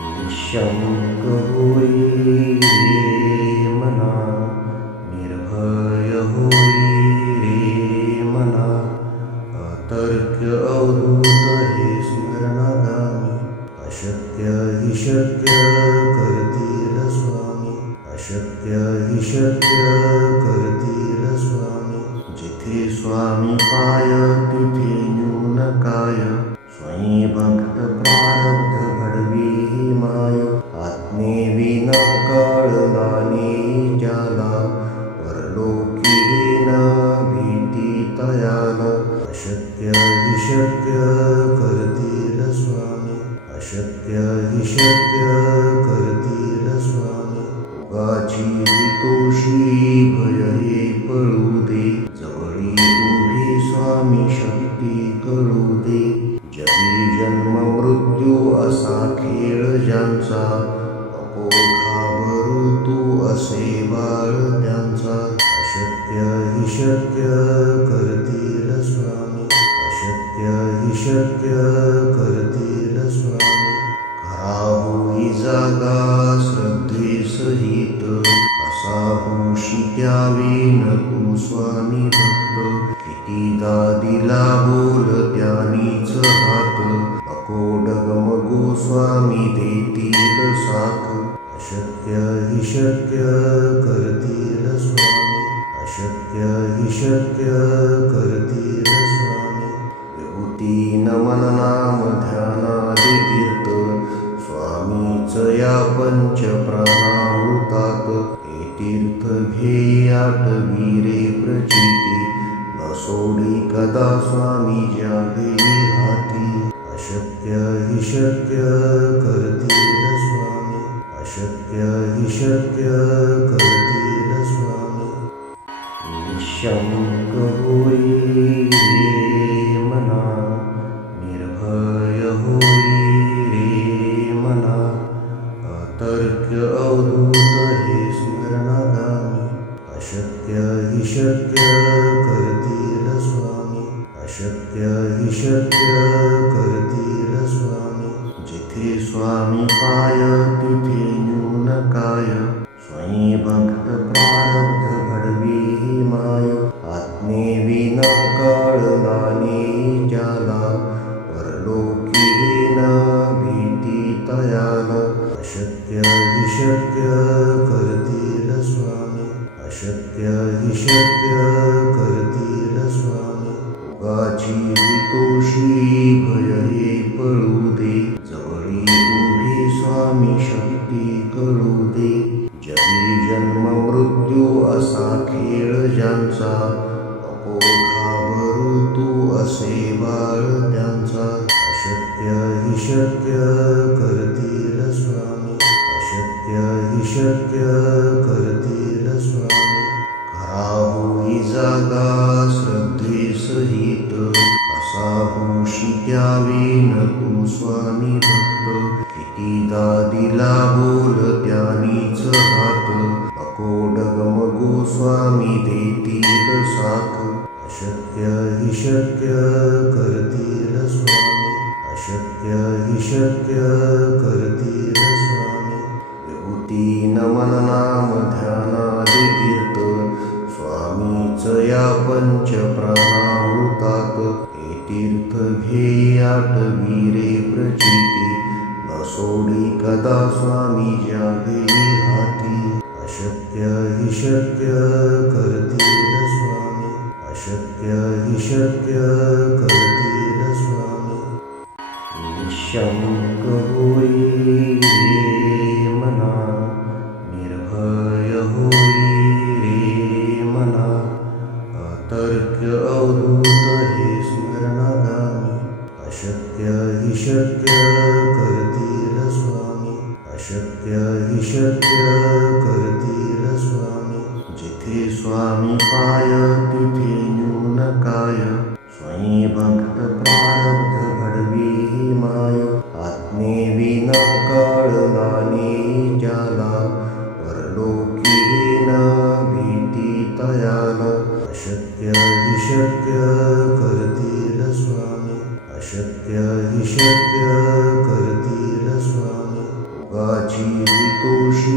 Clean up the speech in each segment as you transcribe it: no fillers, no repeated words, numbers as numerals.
निःशंक होई रे मना, निर्भय होई रे मना, अतर्क्य अवधूत हे स्मरणागामी, अशक्य हि शक्य करतील स्वामी, अशक्य हि शक्य करतील स्वामी. जिथे स्वामी पाय तिथे न्यून काय, स्वयं भक्त प्रारब्ध घडवी ही माय. आज्ञेविना कळला नाही ज्याला, परलोकी न भीती तयाला. अशक्य हि शक्य करतील स्वामी, अशक्य हि शक्य करतील स्वामी. उगाची तोषी भय हे पळू दे, जवळी उभी स्वामी शक्ती कळू दे. जगी जन्म मृत्यू असा खेळ ज्यांचा, नको घाबरू तू असे बाळ त्यांचा. अशक्य हि शक्य करतील स्वामी, अशक्य हि शक्य करतील स्वामी. खरा होई जागा श्रद्धे सहित, असा होशी द्यावी न तू स्वामी भक्त. कितीदा दिला बोल त्यानीच हात, नको डगमगू स्वामी देतील साथ. अशक्य हि शक्य करतील स्वामी, अशक्य हि शक्य करतील स्वामी. विभूती नमन नाम ध्यानादि तीर्थ, स्वामीच या पंच प्राणामृतात. हे तीर्थ घेई आठवी रे प्रचिती, न सोडी कदा स्वामी ज्या घेई हाती. अशक्य हि शक्य करतील स्वामी, अशक्य हि शक्य करतील स्वामी. निःशंक होई रे मना, निर्भय होई रे मना, अतर्क्य अवधूत हे स्मरणागामी. अशक्य हि शक्य करतील स्वामी, अशक्य हि शक्य करतील स्वामी. जिथे स्वामी पाय तिथे न्यून काय, स्वयं भक्त प्रारब्ध घडवी ही माय. आज्ञेविना कळला नाही ज्याला, परलोकी न भीती तयाला. अशक्य हि शक्य करतील स्वामी, अशक्य हि शक्य करतील स्वामी. उगाची तोषी भय हे पळू दे, जवळी उभी स्वामी शक्ती कळू दे. जगी जन्म मृत्यू असा खेळ ज्यांचा, नको घाबरू तू असे बाळ त्यांचा. अशक्य हि शक्य करतील स्वामी, अशक्य हि शक्य करतील स्वामी. खरा होई जागा श्रद्धे सहित, असा होशी द्यावी न तू स्वामी भक्त. कितीदा दिला बोल त्यानीच हात, नको डगमगू स्वामी देतील साथ. अशक्य हि शक्य करतील स्वामी, अशक्य हि शक्य करतील स्वामी. विभूती नमन नाम ध्यानादि तीर्थ, स्वामीच या पंच प्राणामृतात. हे तीर्थ घेई आठवी रे प्रचिती, न सोडी कदा स्वामी ज्या घेई हाती. अशक्य हि शक्य करतील स्वामी, अशक्य हि शक्य करतील स्वामी. निःशंक होई रे मना, निर्भय होई रे मना, अतर्क्य अवधूत हे स्मरणागामी. अशक्य हि शक्य करतील स्वामी, अशक्य हि शक्य करतील स्वामी. जिथे स्वामी पाय तिथे न्यून काय, स्वयं भक्त प्रारब्ध घडवी ही माय. आज्ञेविना कळला नाही ज्याला, परलोकी न भीती तयाला. अशक्य हि शक्य करतील स्वामी, अशक्य हि शक्य करतील स्वामी. जगाची हितोषी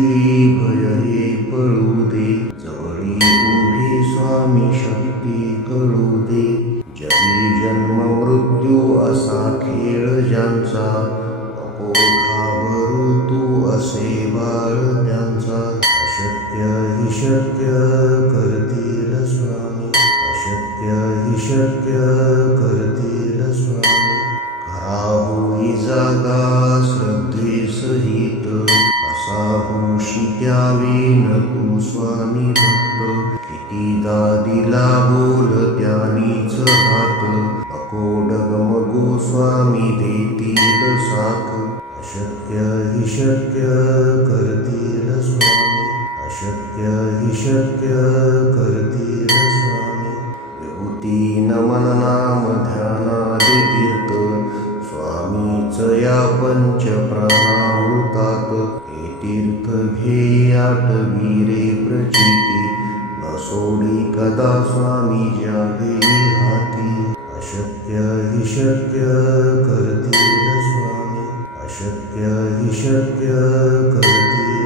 भय हे पळू दे, जवळी उभी स्वामी शक्ती कळू दे. जगी जन्म मृत्यू असा खेळ ज्यांचा, नको घाबरू तू असे बाळ त्यांचा. अशक्य हि शक्य करतील स्वामी, अशक्य हि शक्य करतील स्वामी. खरा होई जागा श्रद्धेसहित, कसा होशी द्यावीन तू स्वामी भक्त. कितीदा दिला बोल त्यानीच हात, नको डगमगू स्वामी देतील साथ. अशक्य हि शक्य करतील स्वामी, अशक्य हि शक्य करतील स्वामी. विभूती नमन नाम ध्यानादि तीर्थ, स्वामीच या पंच प्राणामृतात. हे तीर्थ घेई आठवी रे प्रचिती, न सोडी कदा स्वामी ज्यावेळी हाती. अशक्य हि शक्य करतील स्वामी, अशक्य हि शक्य करतील